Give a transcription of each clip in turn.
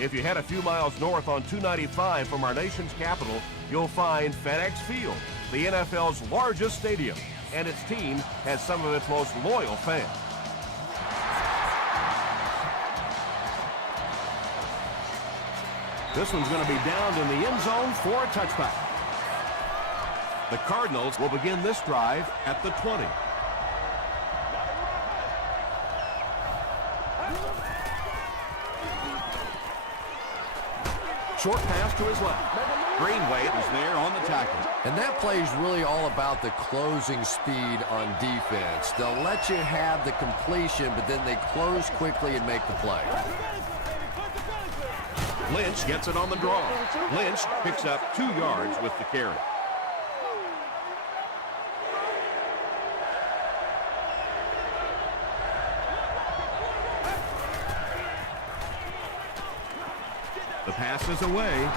If you head a few miles north on 295 from our nation's capital, you'll find FedEx Field, the NFL's largest stadium, and its team has some of its most loyal fans. This one's going to be downed in the end zone for a touchback. The Cardinals will begin this drive at the 20. Short pass to his left. Greenway is there on the tackle. And that play is really all about the closing speed on defense. They'll let you have the completion, but then they close quickly and make the play. Lynch gets it on the draw. Lynch picks up 2 yards with the carry. The pass is away.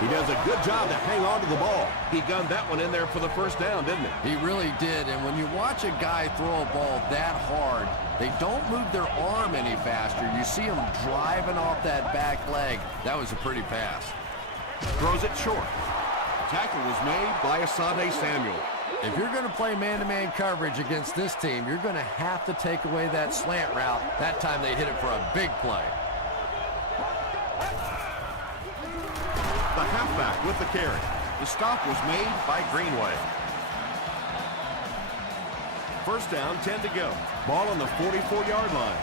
He does a good job to hang on to the ball. He gunned that one in there for the first down, didn't he? He really did, and when you watch a guy throw a ball that hard, they don't move their arm any faster. You see him driving off that back leg. That was a pretty pass. Throws it short. Tackle was made by Asante Samuel. If you're going to play man-to-man coverage against this team, you're going to have to take away that slant route. That time they hit it for a big play. The halfback with the carry. The stop was made by Greenway. First down, 10 to go. Ball on the 44-yard line.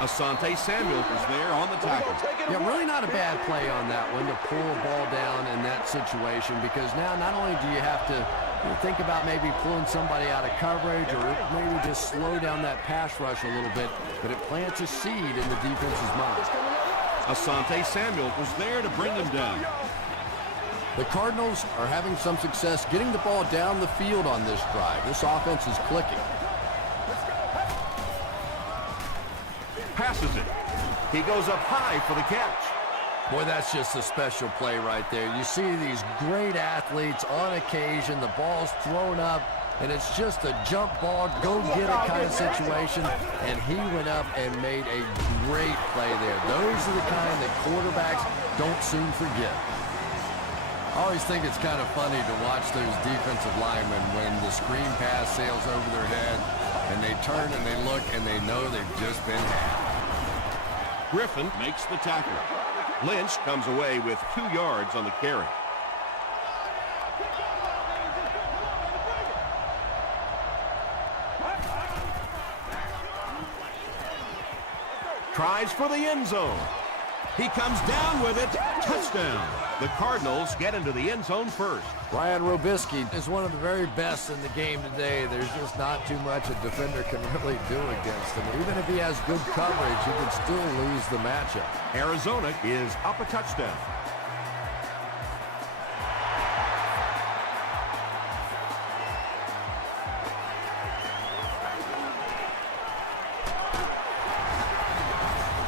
Asante Samuel is there on the tackle. Yeah, really not a bad play on that one to pull a ball down in that situation, because now not only do you have to think about maybe pulling somebody out of coverage or maybe just slow down that pass rush a little bit, but it plants a seed in the defense's mind. Asante Samuel was there to bring him down. The Cardinals are having some success getting the ball down the field on this drive. This offense is clicking. Passes it. He goes up high for the catch. Boy, that's just a special play right there. You see these great athletes on occasion, the ball's thrown up, and it's just a jump ball, go-get-it kind of situation, and he went up and made a great play there. Those are the kind that quarterbacks don't soon forget. I always think it's kind of funny to watch those defensive linemen when the screen pass sails over their head, and they turn and they look and they know they've just been had. Griffin makes the tackle. Lynch comes away with 2 yards on the carry. Tries for the end zone. He comes down with it. Touchdown. The Cardinals get into the end zone first. Ryan Robisky is one of the very best in the game today. There's just not too much a defender can really do against him. Even if he has good coverage, he can still lose the matchup. Arizona is up a touchdown.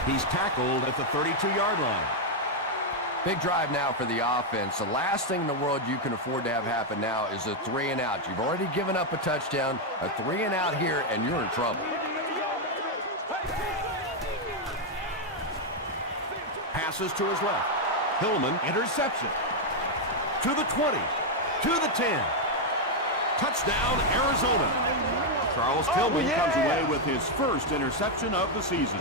He's tackled at the 32-yard line. Big drive now for the offense. The last thing in the world you can afford to have happen now is a 3-and-out. You've already given up a touchdown, a 3-and-out here, and you're in trouble. Passes to his left. Hillman interception. To the 20. To the 10. Touchdown, Arizona. Charles Tillman comes away with his first interception of the season.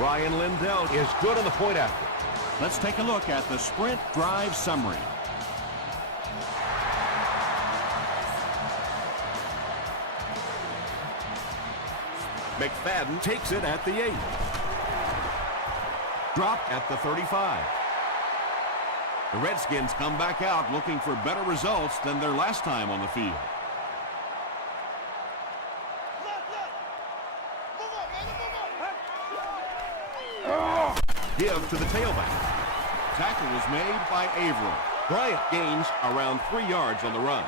Ryan Lindell is good on the point after. Let's take a look at the sprint drive summary. McFadden takes it at the 8. Dropped at the 35. The Redskins come back out looking for better results than their last time on the field. Give to the tailback. Tackle was made by Averill. Bryant gains around 3 yards on the run.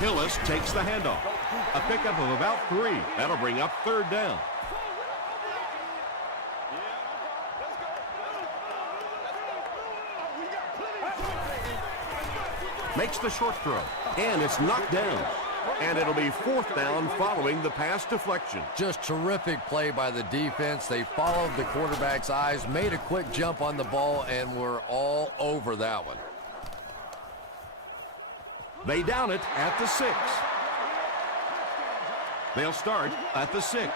Hillis takes the handoff. A pickup of about 3. That'll bring up 3rd down. Makes the short throw, and it's knocked down. And it'll be 4th down following the pass deflection. Just terrific play by the defense. They followed the quarterback's eyes, made a quick jump on the ball, and were all over that one. They down it at the 6. They'll start at the 6.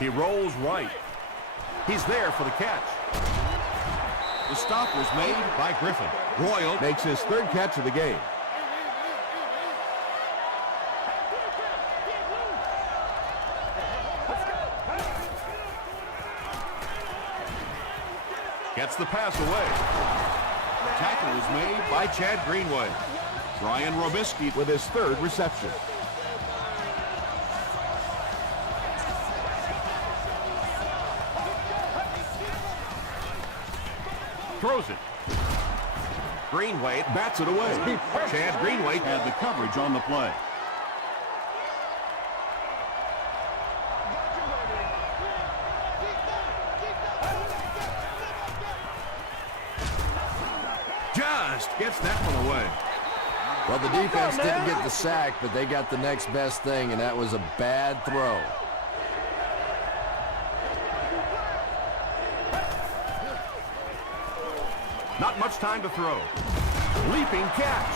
He rolls right. He's there for the catch. The stop was made by Griffin. Royal makes his 3rd catch of the game. Gets the pass away. Tackle is made by Chad Greenway. Brian Robisky with his 3rd reception. Throws it. Greenway bats it away. Chad Greenway had the coverage on the play. Just gets that one away. Well, the defense didn't get the sack, but they got the next best thing, and that was a bad throw. Not much time to throw. Leaping catch.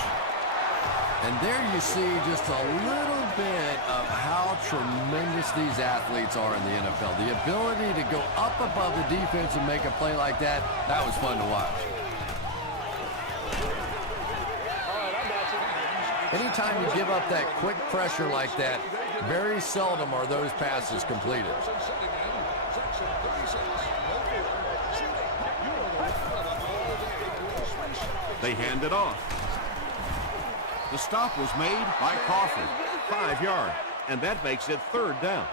And there you see just a little bit of how tremendous these athletes are in the NFL. The ability to go up above the defense and make a play like that, that was fun to watch. Anytime you give up that quick pressure like that, very seldom are those passes completed. They hand it off. The stop was made by Crawford. 5 yards. And that makes it 3rd down.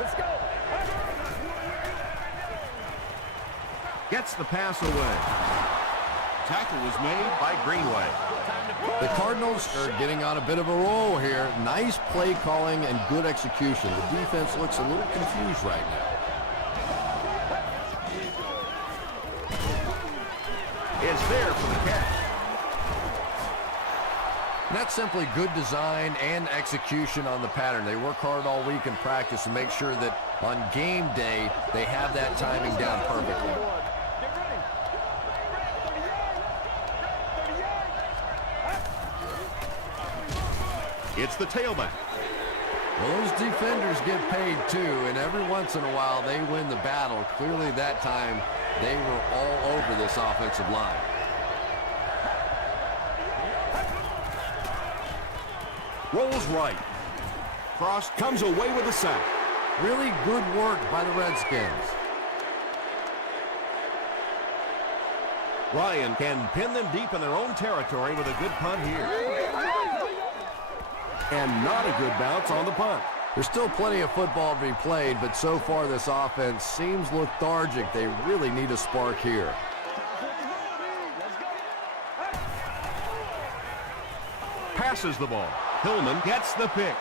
Let's go. Gets the pass away. Tackle was made by Greenway. The Cardinals are getting on a bit of a roll here. Nice play calling and good execution. The defense looks a little confused right now. Is there for the catch. And that's simply good design and execution on the pattern. They work hard all week in practice to make sure that on game day they have that timing down perfectly. It's the tailback. Well, those defenders get paid too, and every once in a while they win the battle. Clearly that time they were all over this offensive line. Rolls right. Cross comes away with a sack. Really good work by the Redskins. Ryan can pin them deep in their own territory with a good punt here. And not a good bounce on the punt. There's still plenty of football to be played, but so far this offense seems lethargic. They really need a spark here. Passes the ball. Hillman gets the pick.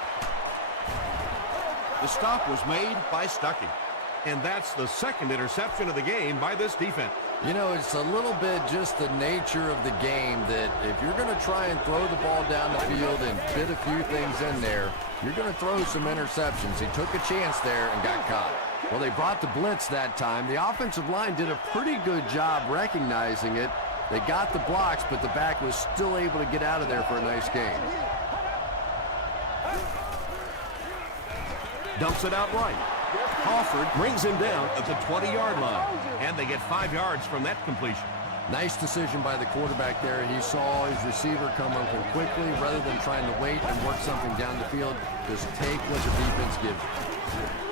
The stop was made by Stuckey. And that's the second interception of the game by this defense. You know, it's a little bit just the nature of the game that if you're going to try and throw the ball down the field and fit a few things in there, you're going to throw some interceptions. He took a chance there and got caught. Well, they brought the blitz that time. The offensive line did a pretty good job recognizing it. They got the blocks, but the back was still able to get out of there for a nice gain. Dumps it out right. Crawford brings him down at the 20-yard line. And they get 5 yards from that completion. Nice decision by the quarterback there. He saw his receiver come open quickly rather than trying to wait and work something down the field. Just take what the defense gives you.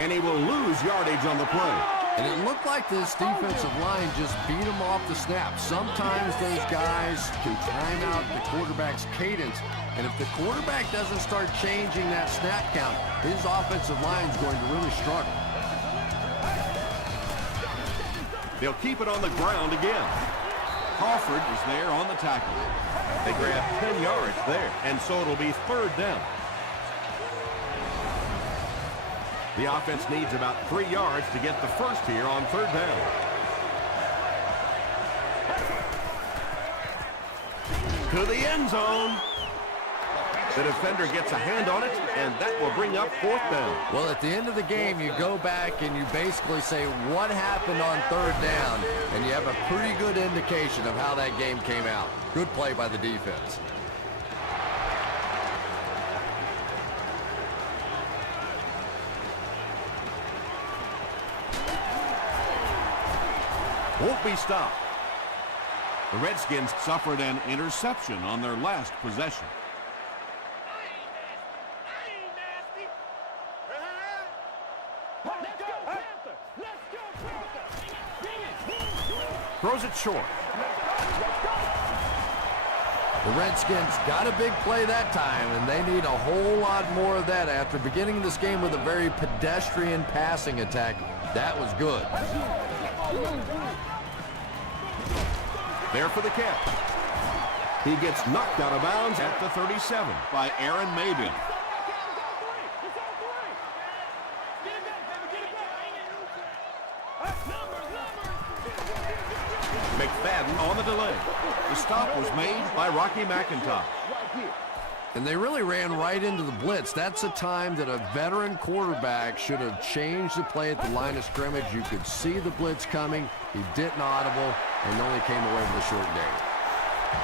And he will lose yardage on the play. And it looked like this defensive line just beat them off the snap. Sometimes those guys can time out the quarterback's cadence. And if the quarterback doesn't start changing that snap count, his offensive line is going to really struggle. They'll keep it on the ground again. Crawford is there on the tackle. They grab 10 yards there, and so it'll be third down. The offense needs about 3 yards to get the first here on third down. To the end zone. The defender gets a hand on it, and that will bring up fourth down. Well, at the end of the game, you go back and you basically say what happened on third down, and you have a pretty good indication of how that game came out. Good play by the defense. Won't be stopped. The Redskins suffered an interception on their last possession. Throws it short. The Redskins got a big play that time, and they need a whole lot more of that after beginning this game with a very pedestrian passing attack. That was good. There for the catch. He gets knocked out of bounds at the 37 by Aaron Mabin. McFadden on the delay. The stop was made by Rocky McIntosh. And they really ran right into the blitz. That's a time that a veteran quarterback should have changed the play at the line of scrimmage. You could see the blitz coming. He didn't audible and only came away with a short gain.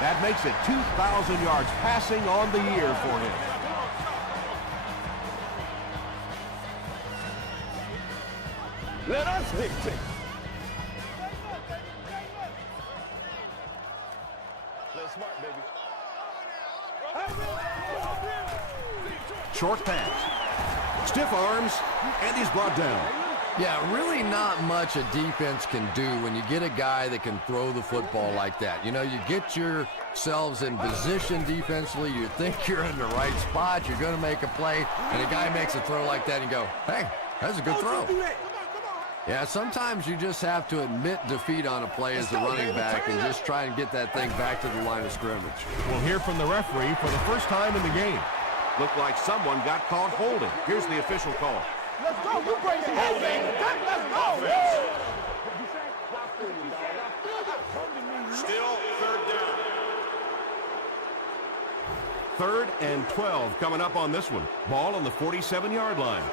That makes it 2,000 yards passing on the year for him. Let us dictate. Let's smart, baby. Short pass. Stiff arms, and he's brought down. Yeah, really not much a defense can do when you get a guy that can throw the football like that. You know, you get yourselves in position defensively. You think you're in the right spot. You're going to make a play, and a guy makes a throw like that and you go, hey, that's a good throw. Yeah, sometimes you just have to admit defeat on a play as a running back and just try and get that thing back to the line of scrimmage. We'll hear from the referee for the first time in the game. Looked like someone got caught holding. Here's the official call. Let's go. You bring it. Holding. Let's go. Still third down. Third and 12 coming up on this one. Ball on the 47-yard line.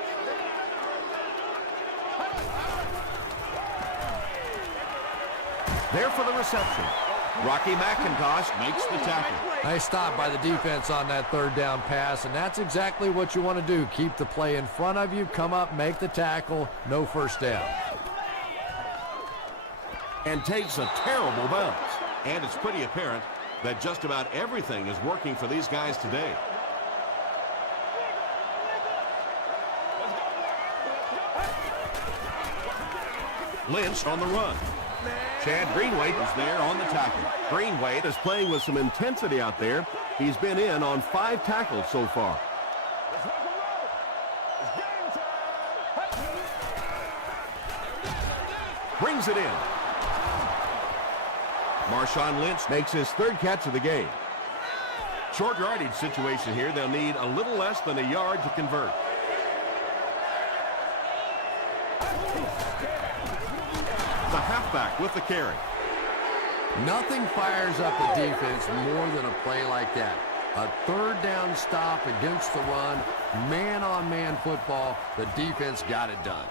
There for the reception. Rocky McIntosh makes the tackle. Nice stop by the defense on that third down pass, and that's exactly what you want to do. Keep the play in front of you, come up, make the tackle, no first down. And takes a terrible bounce. And it's pretty apparent that just about everything is working for these guys today. Lynch on the run. Chad Greenway is there on the tackle. Greenway is playing with some intensity out there. He's been in on 5 tackles so far. Brings it in. Marshawn Lynch makes his 3rd catch of the game. Short yardage situation here. They'll need a little less than a yard to convert. The halfback with the carry. Nothing fires up a defense more than a play like that. A third down stop against the run, man-on-man football. The defense got it done.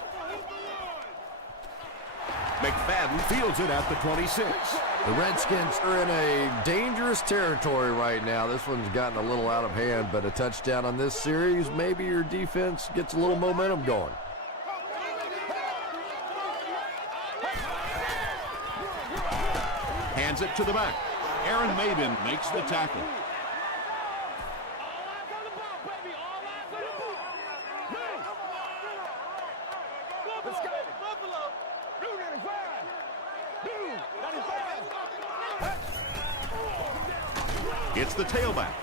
McFadden fields it at the 26. The Redskins are in a dangerous territory right now. This one's gotten a little out of hand, but a touchdown on this series, maybe your defense gets a little momentum going. Hands it to the back. Aaron Mabin makes the tackle. It's the tailback.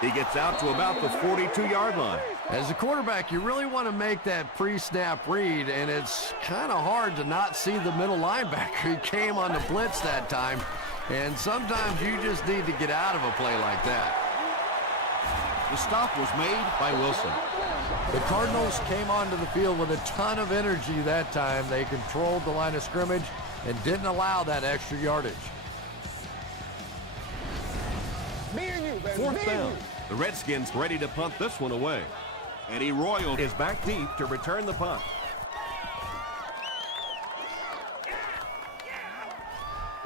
He gets out to about the 42-yard line. As a quarterback, you really want to make that pre-snap read, and it's kind of hard to not see the middle linebacker. He came on the blitz that time, and sometimes you just need to get out of a play like that. The stop was made by Wilson. The Cardinals came onto the field with a ton of energy that time. They controlled the line of scrimmage and didn't allow that extra yardage. Fourth down. The Redskins ready to punt this one away. Eddie Royal is back deep to return the punt.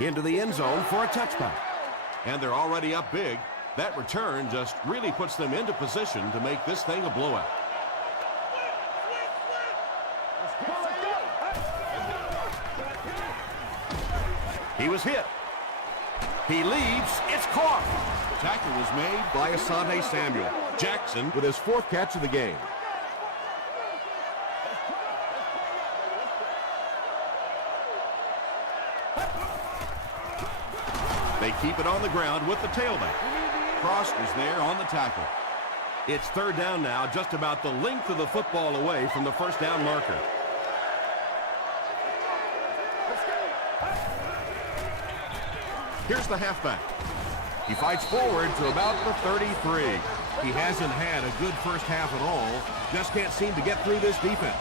Into the end zone for a touchback. And they're already up big. That return just really puts them into position to make this thing a blowout. He was hit. He leaves. It's caught. The tackle was made by Asante Samuel. Jackson with his fourth catch of the game. They keep it on the ground with the tailback. Cross is there on the tackle. It's third down now, just about the length of the football away from the first down marker. Here's the halfback. He fights forward to about the 33. He hasn't had a good first half at all. Just can't seem to get through this defense.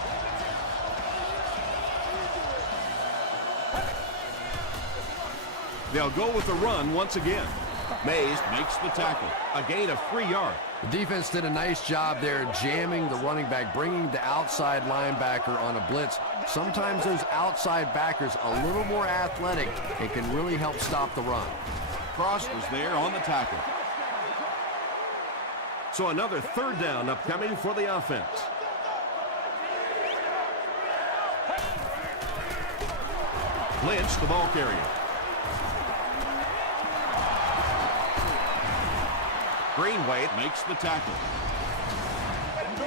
They'll go with the run once again. Mays makes the tackle. A gain of 3 yards. The defense did a nice job there jamming the running back, bringing the outside linebacker on a blitz. Sometimes those outside backers a little more athletic and can really help stop the run. Cross was there on the tackle. So another third down upcoming for the offense. Lynch, the ball carrier. Greenway makes the tackle.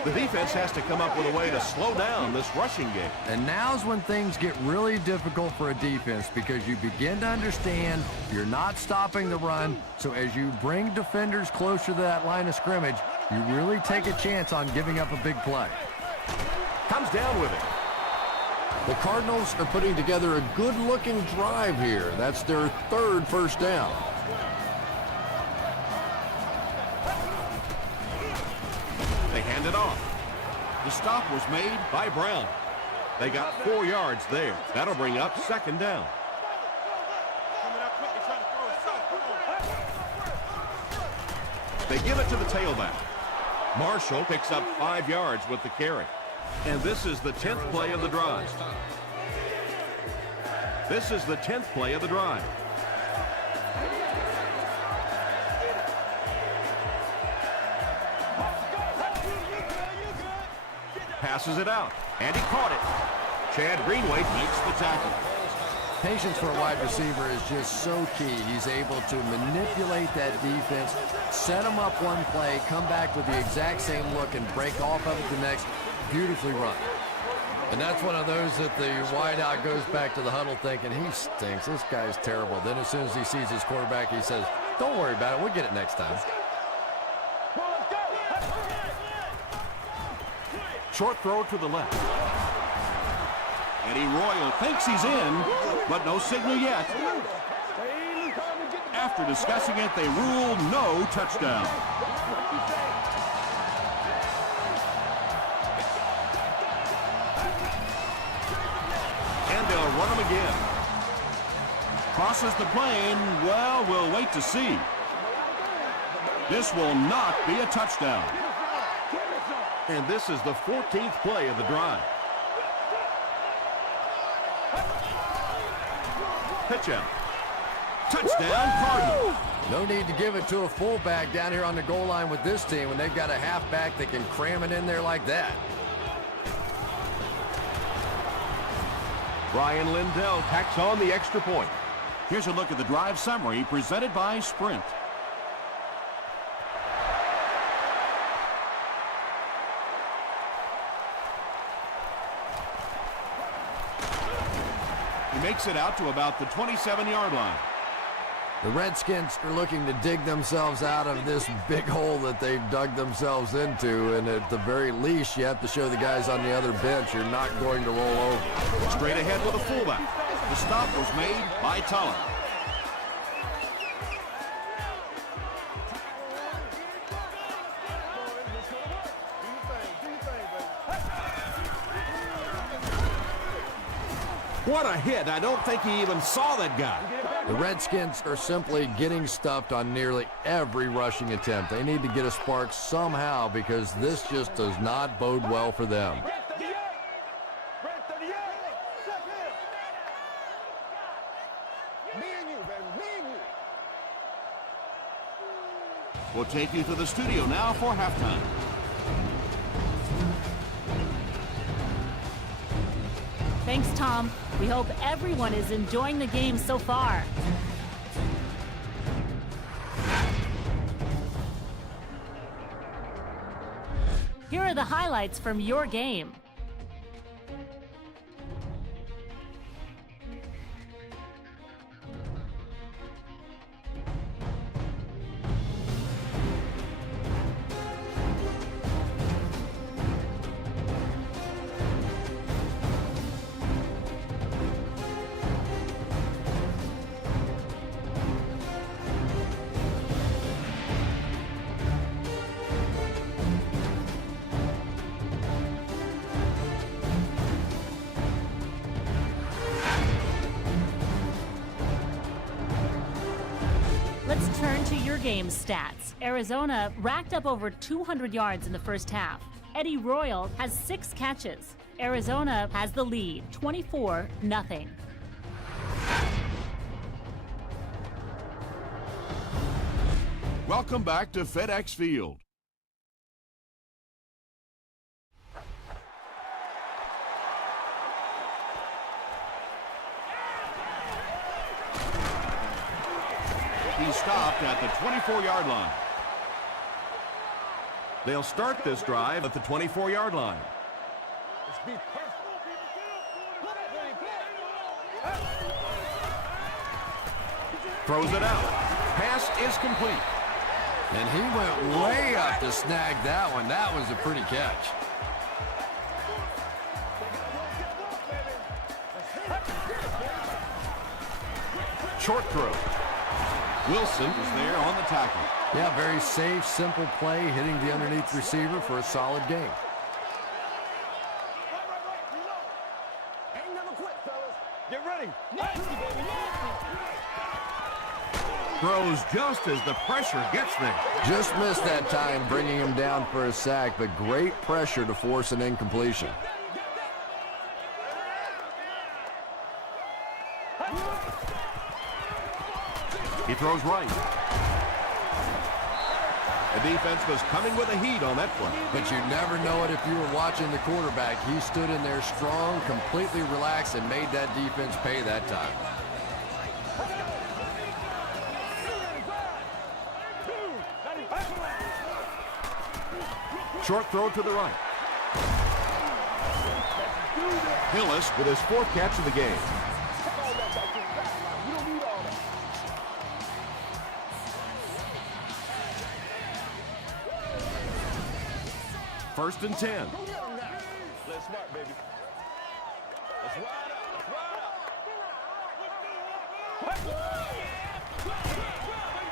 The defense has to come up with a way to slow down this rushing game. And now's when things get really difficult for a defense, because you begin to understand you're not stopping the run. So as you bring defenders closer to that line of scrimmage, you really take a chance on giving up a big play. Comes down with it. The Cardinals are putting together a good-looking drive here. That's their third first down. They hand it off. The stop was made by Brown. They got 4 yards there. That'll bring up second down. They give it to the tailback. Marshall picks up 5 yards with the carry. And this is the 10th play of the drive. This is the 10th play of the drive. Passes it out, and he caught it. Chad Greenway makes the tackle. Patience for a wide receiver is just so key. He's able to manipulate that defense, set them up one play, come back with the exact same look, and break off of it the next. Beautifully run. And that's one of those that the wideout goes back to the huddle thinking, he stinks, this guy's terrible. Then as soon as he sees his quarterback, he says, don't worry about it, we'll get it next time. Short throw to the left. Eddie Royal thinks he's in, but no signal yet. After discussing it, they ruled no touchdown. And they'll run him again. Crosses the plane. Well, we'll wait to see. This will not be a touchdown. And this is the 14th play of the drive. Pitch out. Touchdown, Cardinals. No need to give it to a fullback down here on the goal line with this team when they've got a halfback that can cram it in there like that. Brian Lindell tacks on the extra point. Here's a look at the drive summary presented by Sprint. He makes it out to about the 27-yard line. The Redskins are looking to dig themselves out of this big hole that they've dug themselves into, and at the very least, you have to show the guys on the other bench you're not going to roll over. Straight ahead with a fullback. The stop was made by Tulloch. What a hit. I don't think he even saw that guy. The Redskins are simply getting stuffed on nearly every rushing attempt. They need to get a spark somehow because this just does not bode well for them. We'll take you to the studio now for halftime. Thanks, Tom. We hope everyone is enjoying the game so far. Here are the highlights from your game. Let's turn to your game stats. Arizona racked up over 200 yards in the first half. Eddie Royal has 6 catches. Arizona has the lead, 24-0. Welcome back to FedEx Field. He stopped at the 24-yard line. They'll start this drive at the 24-yard line. Throws it out. Pass is complete. And he went way up to snag that one. That was a pretty catch. Short throw. Wilson is there on the tackle. Yeah, very safe, simple play, hitting the underneath receiver for a solid gain. Ain't never quit, fellas. Get ready. Throws just as the pressure gets there. Just missed that time, bringing him down for a sack, but great pressure to force an incompletion. He throws right. The defense was coming with a heat on that play. But you never know it if you were watching the quarterback. He stood in there strong, completely relaxed, and made that defense pay that time. Short throw to the right. Hillis with his 4th catch of the game. First and 10. Let's smart, baby. Let's ride up.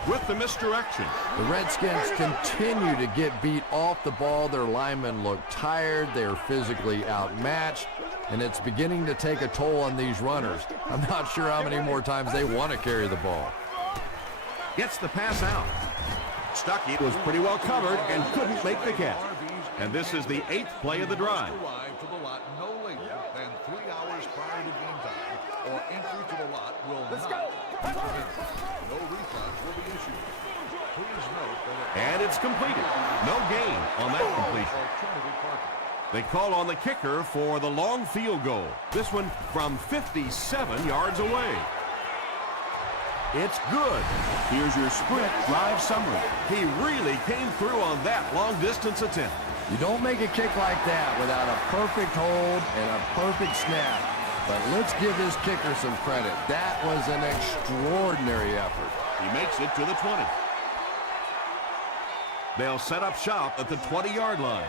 With the misdirection. The Redskins continue to get beat off the ball. Their linemen look tired. They're physically outmatched. And it's beginning to take a toll on these runners. I'm not sure how many more times they want to carry the ball. Gets the pass out. Stuckey was pretty well covered and couldn't make the catch. And this is the 8th play of the drive. Arrive to the lot no later than 3 hours prior to game time, or entry to the lot will not be permitted. No refunds will be issued. Please note that And it's completed. No gain on that completion. alternative parking. They call on the kicker for the long field goal. This one from 57 yards away. It's good. Here's your sprint drive summary. He really came through on that long-distance attempt. You don't make a kick like that without a perfect hold and a perfect snap. But let's give this kicker some credit. That was an extraordinary effort. He makes it to the 20. They'll set up shop at the 20-yard line.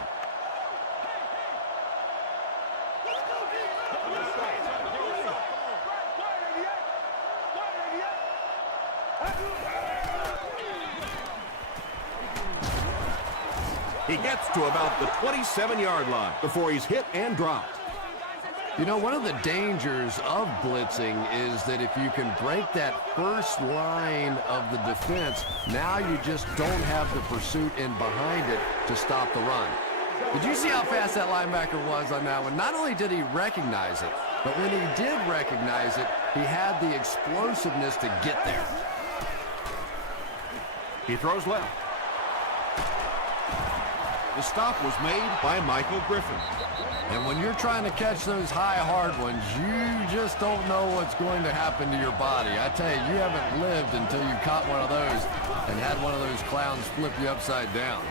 He gets to about the 27-yard line before he's hit and dropped. You know, one of the dangers of blitzing is that if you can break that first line of the defense, now you just don't have the pursuit in behind it to stop the run. Did you see how fast that linebacker was on that one? Not only did he recognize it, but when he did recognize it, he had the explosiveness to get there. He throws left. The stop was made by Michael Griffin. And when you're trying to catch those high, hard ones, you just don't know what's going to happen to your body. I tell you, you haven't lived until you caught one of those and had one of those clowns flip you upside down.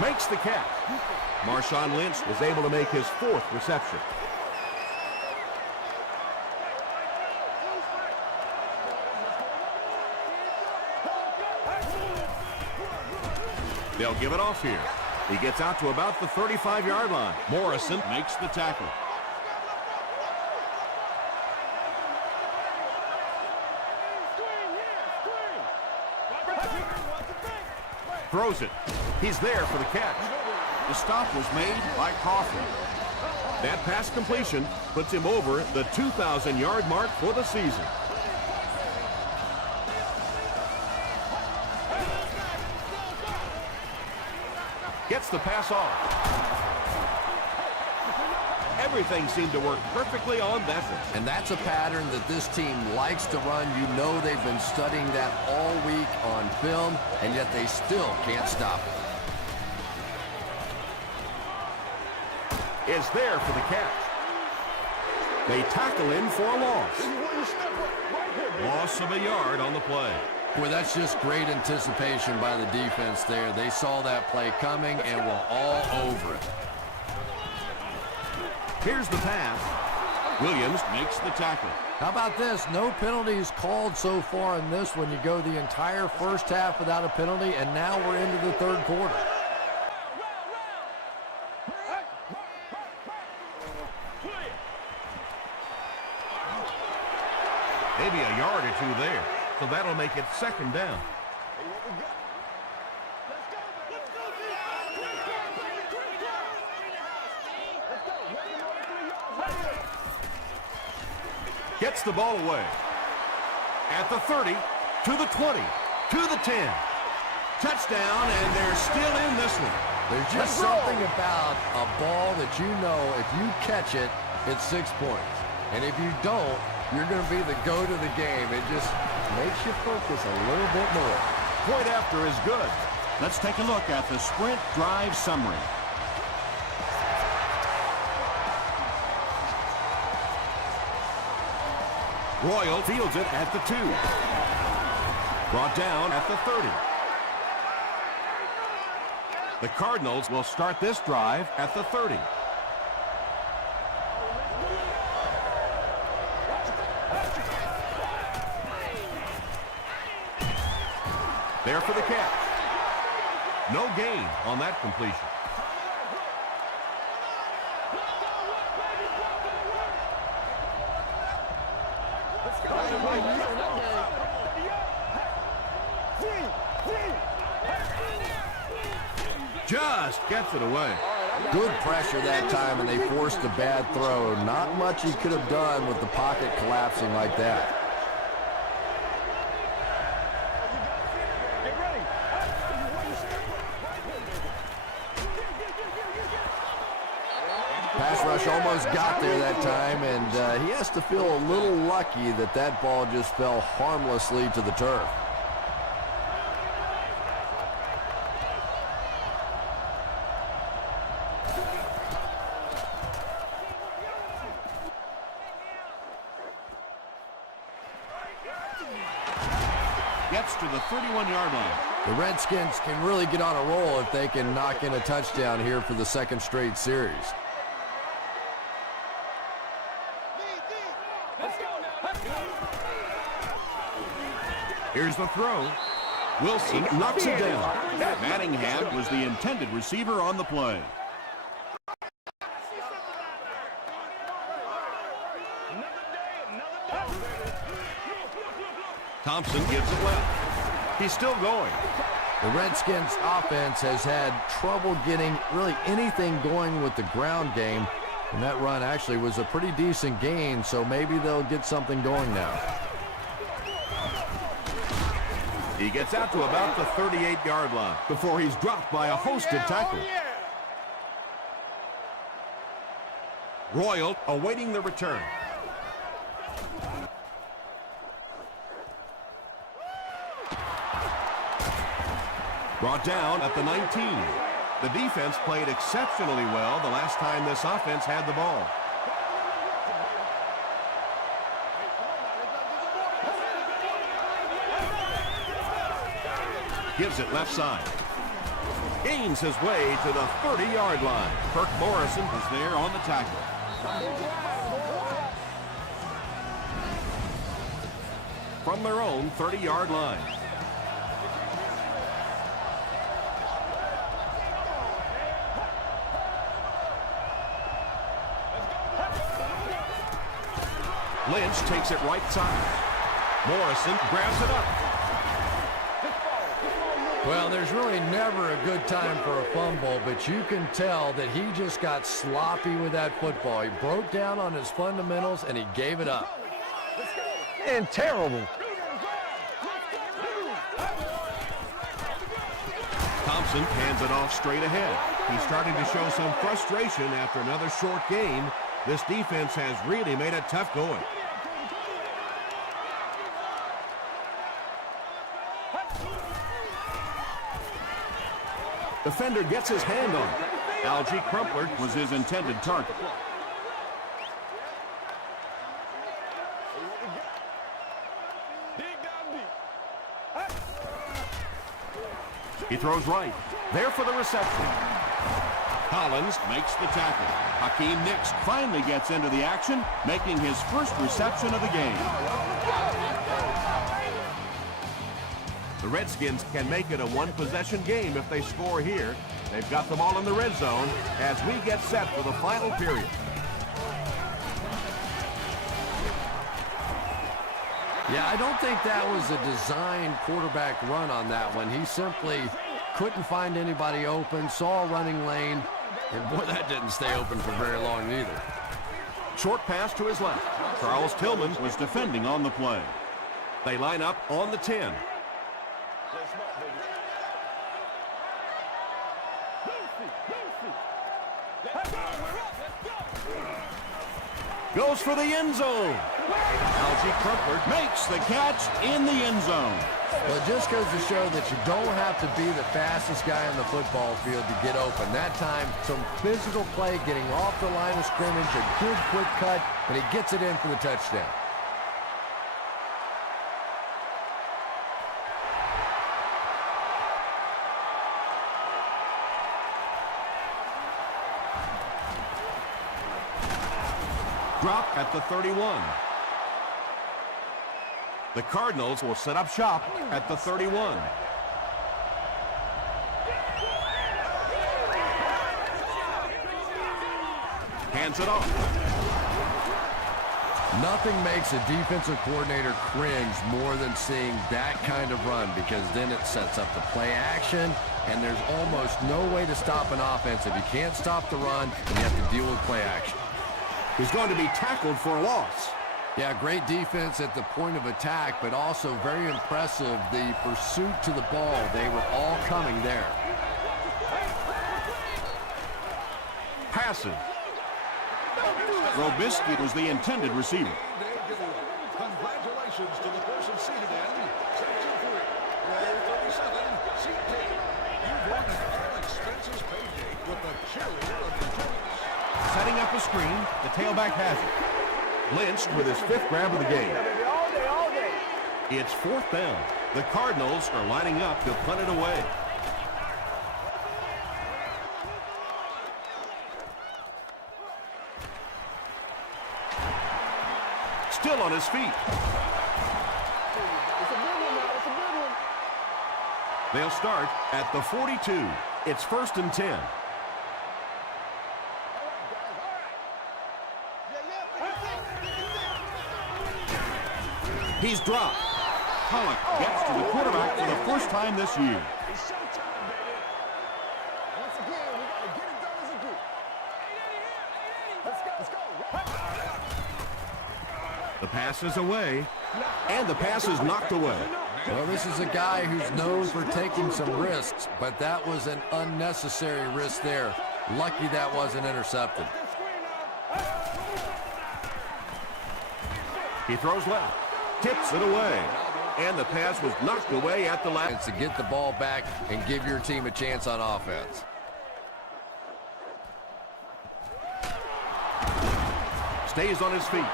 Makes the catch. Marshawn Lynch was able to make his 4th reception. They'll give it off here. He gets out to about the 35-yard line. Morrison makes the tackle. Throws it. He's there for the catch. The stop was made by Crawford. That pass completion puts him over the 2,000-yard mark for the season. Gets the pass off. Everything seemed to work perfectly on that one. And that's a pattern that this team likes to run. You know they've been studying that all week on film, and yet they still can't stop it. Is there for the catch. They tackle him for a loss. Loss of a yard on the play. Boy, that's just great anticipation by the defense there. They saw that play coming and were all over it. Here's the pass. Williams makes the tackle. How about this? No penalties called so far in this one. You go the entire first half without a penalty, and now we're into the third quarter. Maybe a yard or two there. So that'll make it 2nd down. Gets the ball away. At the 30, to the 20, to the 10. Touchdown, and they're still in this one. There's just something about a ball that you know if you catch it, it's 6 points. And if you don't, you're going to be the goat of the game. It just makes you focus a little bit more. Point after is good. Let's take a look at the sprint drive summary. Royal fields it at the 2. Brought down at the 30. The Cardinals will start this drive at the 30. There for the catch. No gain on that completion. Just gets it away. Good pressure that time, and they forced a bad throw. Not much he could have done with the pocket collapsing like that. Pass rush almost got there that time, and he has to feel a little lucky that that ball just fell harmlessly to the turf. Gets to the 31-yard line. The Redskins can really get on a roll if they can knock in a touchdown here for the 2nd straight series. Here's the throw. Wilson knocks it down. Manningham was the intended receiver on the play. Thompson gives it left. He's still going. The Redskins offense has had trouble getting really anything going with the ground game. And that run actually was a pretty decent gain, so maybe they'll get something going now. He gets out to about the 38-yard line before he's dropped by a host of tackles. Royal awaiting the return. Brought down at the 19. The defense played exceptionally well the last time this offense had the ball. Gives it left side. Gains his way to the 30-yard line. Kirk Morrison is there on the tackle. From their own 30-yard line. Lynch takes it right side. Morrison grabs it up. Well, there's really never a good time for a fumble, but you can tell that he just got sloppy with that football. He broke down on his fundamentals, and he gave it up. And terrible. Thompson hands it off straight ahead. He's starting to show some frustration after another short game. This defense has really made it tough going. Defender gets his hand on it. Algie Crumpler was his intended target. He throws right. There for the reception. Collins makes the tackle. Hakeem Nicks finally gets into the action, making his first reception of the game. The Redskins can make it a one-possession game if they score here. They've got the ball in the red zone as we get set for the final period. Yeah, I don't think that was a designed quarterback run on that one. He simply couldn't find anybody open, saw a running lane, and boy, that didn't stay open for very long either. Short pass to his left. Charles Tillman was defending on the play. They line up on the 10. Goes for the end zone. Algie Crumpler makes the catch in the end zone. Well, it just goes to show that you don't have to be the fastest guy on the football field to get open. That time, some physical play, getting off the line of scrimmage, a good quick cut, and he gets it in for the touchdown. Drop at the 31. The Cardinals will set up shop at the 31. Hands it off. Nothing makes a defensive coordinator cringe more than seeing that kind of run, because then it sets up the play action, and there's almost no way to stop an offense if you can't stop the run and you have to deal with play action. He's going to be tackled for a loss. Yeah, great defense at the point of attack, but also very impressive the pursuit to the ball. They were all coming there. Passing. Robisky was the intended receiver. Congratulations to the person seated in section 3. Row 37, seat D. You've won an all-expenses paid date with the cheerleader of the Cardinals. Setting up a screen, the tailback has it. Lynch with his 5th grab of the game. It's 4th down. The Cardinals are lining up to punt it away. Still on his feet. It's a big one now. It's a They'll start at the 42. It's 1st and 10. He's dropped. Pollock gets to the quarterback for the first time this year. It's showtime, baby. Once again, we got to get it done as a group. Let's go, let's go. The pass is away, and the pass is knocked away. Well, this is a guy who's known for taking some risks, but that was an unnecessary risk there. Lucky that wasn't intercepted. He throws left, tips it away, and the pass was knocked away at the last. It's to get the ball back and give your team a chance on offense. Stays on his feet.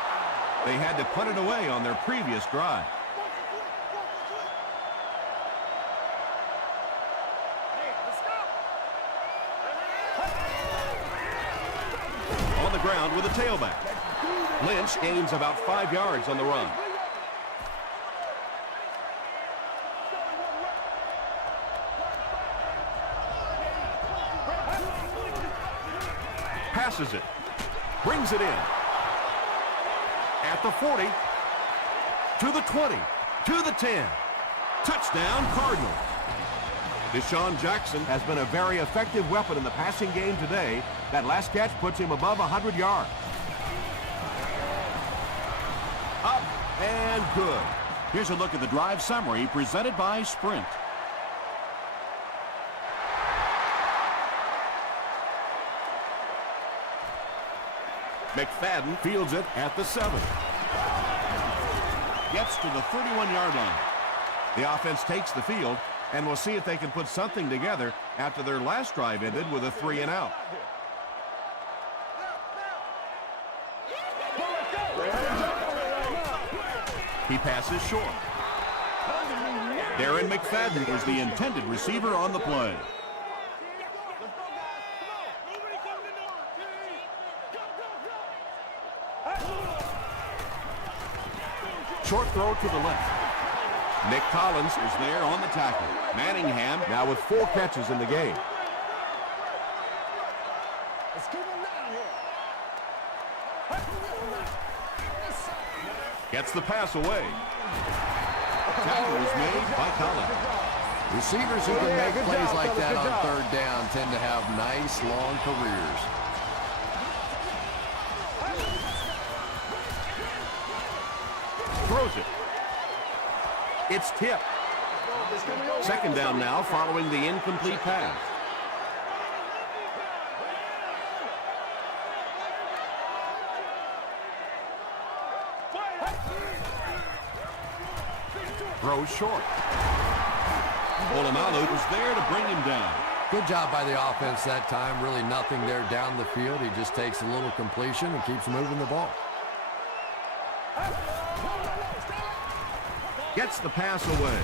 They had to put it away on their previous drive. On the ground with a tailback. Lynch gains about 5 yards on the run. Passes it. Brings it in. At the 40. To the 20. To the 10. Touchdown, Cardinals. Deshaun Jackson has been a very effective weapon in the passing game today. That last catch puts him above 100 yards. Up and good. Here's a look at the drive summary presented by Sprint. McFadden fields it at the 7. Gets to the 31-yard line. The offense takes the field, and we'll see if they can put something together after their last drive ended with a 3-and-out. He passes short. Darren McFadden is the intended receiver on the play. Short throw to the left. Nick Collins is there on the tackle. Manningham now with 4 catches in the game. Let's keep him down here. Gets the pass away. Tackle is made by Collins. Receivers who can make plays like that on 3rd down tend to have nice, long careers. Throws it. It's tipped. 2nd down now following the incomplete pass. Throws short. Polamalu was there to bring him down. Good job by the offense that time. Really nothing there down the field. He just takes a little completion and keeps moving the ball. Gets the pass away.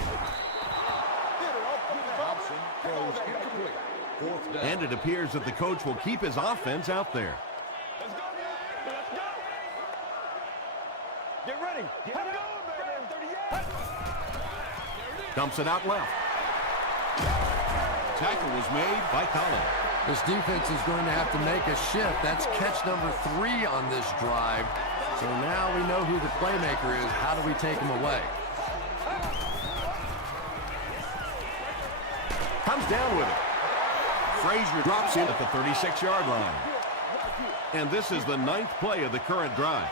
And it appears that the coach will keep his offense out there. Let's go. Let's go. Get ready. Get ready. 38. Dumps it out left. Tackle was made by Collins. This defense is going to have to make a shift. That's catch number 3 on this drive. So now we know who the playmaker is. How do we take him away? Comes down with it. Frazier drops in at the 36-yard line. And this is the 9th play of the current drive.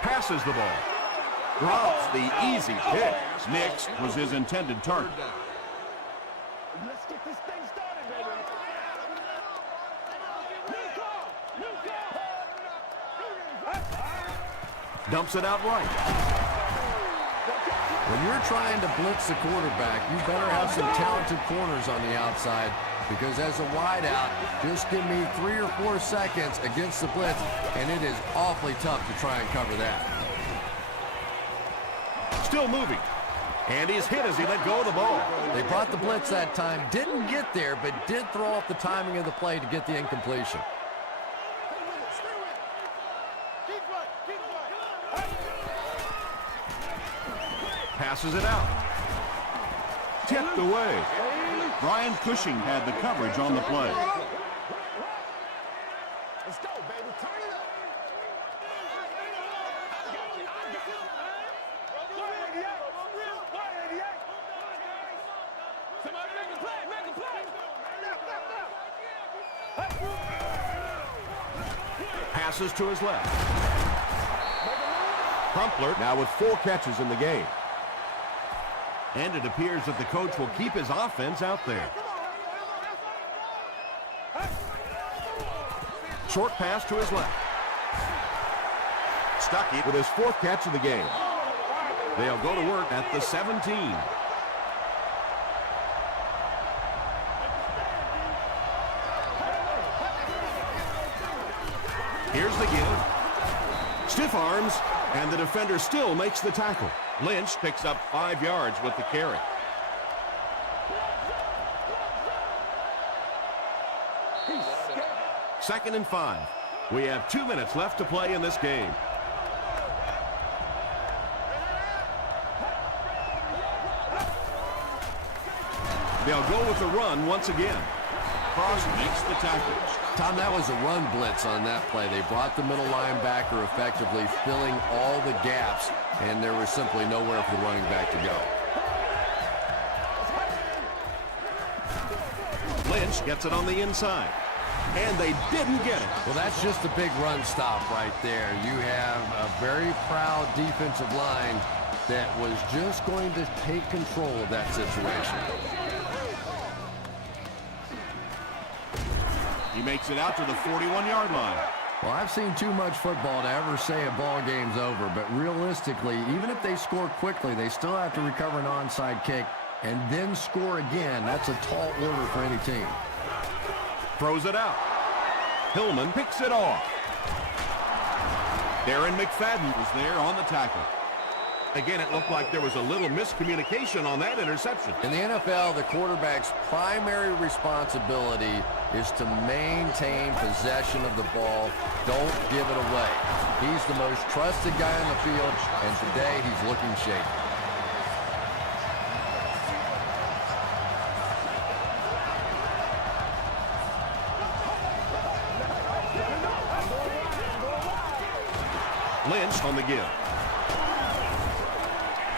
Passes the ball. Drops the easy pick. Nix was his intended target. Let's get this thing started, baby. Dumps it out right. When you're trying to blitz the quarterback, you better have some talented corners on the outside, because as a wideout, just give me 3 or 4 seconds against the blitz, and it is awfully tough to try and cover that. Still moving. And he's hit as he let go of the ball. They brought the blitz that time, didn't get there, but did throw off the timing of the play to get the incompletion. Passes it out. Tipped away. Brian Cushing had the coverage on the play. Let's go, baby. Turn it up. Somebody make a play. Make a play. Passes to his left. Crumpler now with 4 catches in the game. And it appears that the coach will keep his offense out there. Short pass to his left. Stuckey with his 4th catch of the game. They'll go to work at the 17. Here's the give. Stiff arms, and the defender still makes the tackle. Lynch picks up 5 yards with the carry. Second and 5. We have 2 minutes left to play in this game. They'll go with the run once again. Cross makes the tackle. Tom, that was a run blitz on that play. They brought the middle linebacker effectively filling all the gaps, and there was simply nowhere for the running back to go. Lynch gets it on the inside, and they didn't get it. Well, that's just a big run stop right there. You have a very proud defensive line that was just going to take control of that situation. He makes it out to the 41-yard line. Well, I've seen too much football to ever say a ball game's over, but realistically, even if they score quickly, they still have to recover an onside kick and then score again. That's a tall order for any team. Throws it out. Hillman picks it off. Darren McFadden was there on the tackle. Again, it looked like there was a little miscommunication on that interception. In the NFL, the quarterback's primary responsibility is to maintain possession of the ball. Don't give it away. He's the most trusted guy on the field, and today he's looking shaky. Lynch on the give.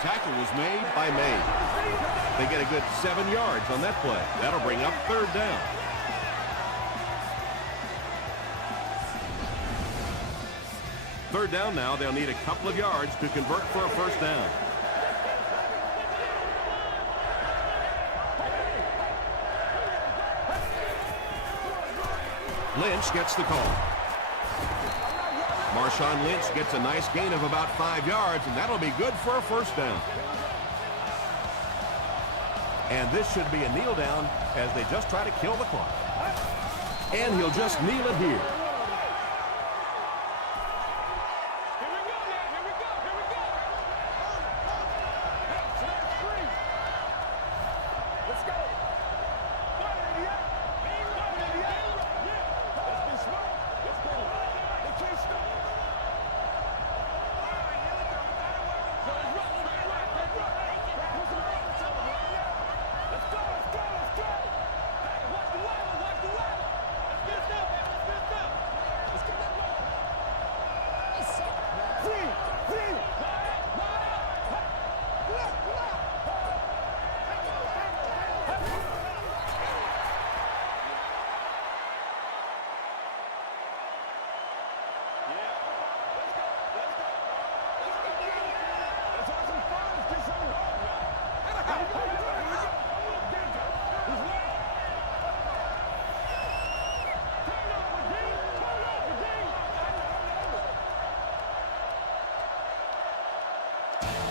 Tackle was made by May. They get a good 7 yards on that play. That'll bring up 3rd down. Third down now. They'll need a couple of yards to convert for a 1st down. Lynch gets the call. Marshawn Lynch gets a nice gain of about 5 yards, and that'll be good for a 1st down. And this should be a kneel down as they just try to kill the clock. And he'll just kneel it here.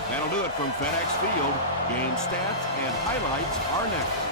That'll do it from FedEx Field. Game stats and highlights are next.